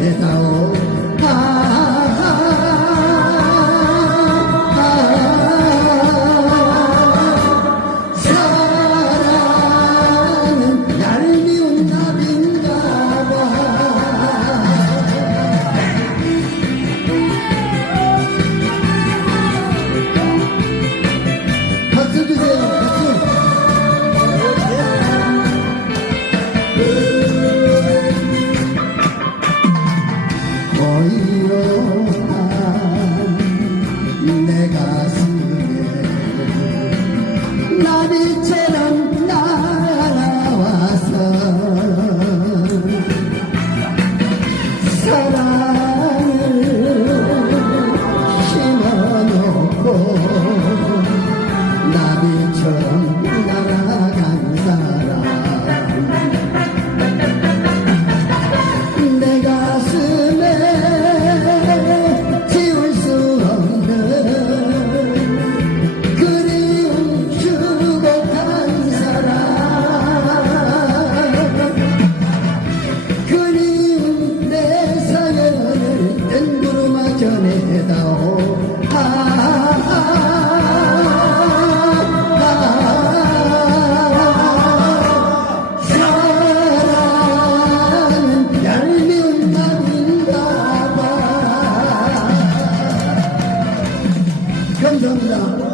Eta Alhamdulillah.